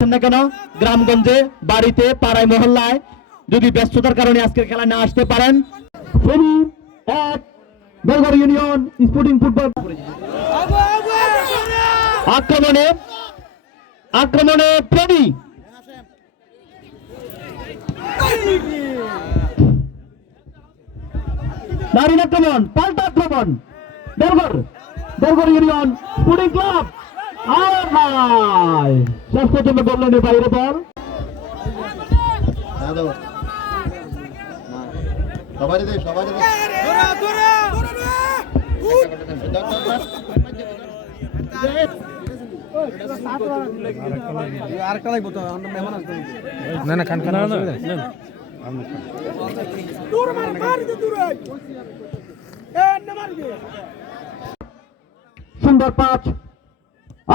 না কেন গ্রামগঞ্জে বাড়িতে পাড়ায় মহল্লায় যদি ব্যস্ততার কারণে আজকের খেলা না আসতে পারেন, ফেনী এক বেলঘর ইউনিয়ন স্পোর্টিং ফুটবল আক্রমণে ফেনী দারুণ আক্রমণ, পাল্টা আক্রমণ বেলঘর ইউনিয়ন স্পোর্টিং ক্লাব শেষ পর্যন্ত বললেন বাইরে বল। সুন্দর পাঁচ,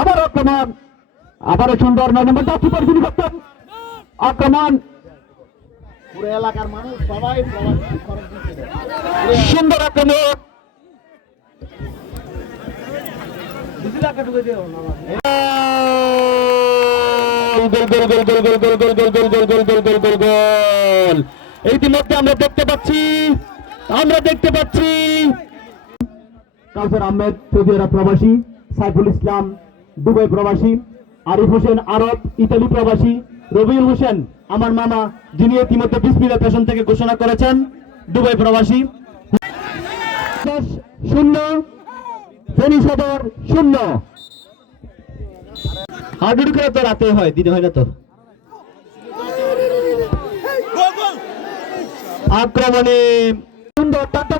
আবার আক্রমণ, আবারও সুন্দর 9 নম্বর যাত্রী পরিচিতি করতেন আক্রমণ, পুরো এলাকার মানুষ সবাই সুন্দর আক্রমণ, ইতিমধ্যে আমরা দেখতে পাচ্ছি কাউসার আহমেদ সৌদিরা প্রবাসী, সাইফুল ইসলাম দুবাই প্রবাসী, আরিফ হোসেন আরব ইতালি প্রবাসী, রবিউল হোসেন আমার মামা যিনি ইতিমধ্যে বিসমিল্লাহ ফ্যাশন থেকে ঘোষণা করেছেন দুবাই প্রবাসী। 0 ফেনী সদর 0। হাডুডু করে তো রাতে হয়, দিনে হয় না তো। আক্রমণে সুন্দর টাটা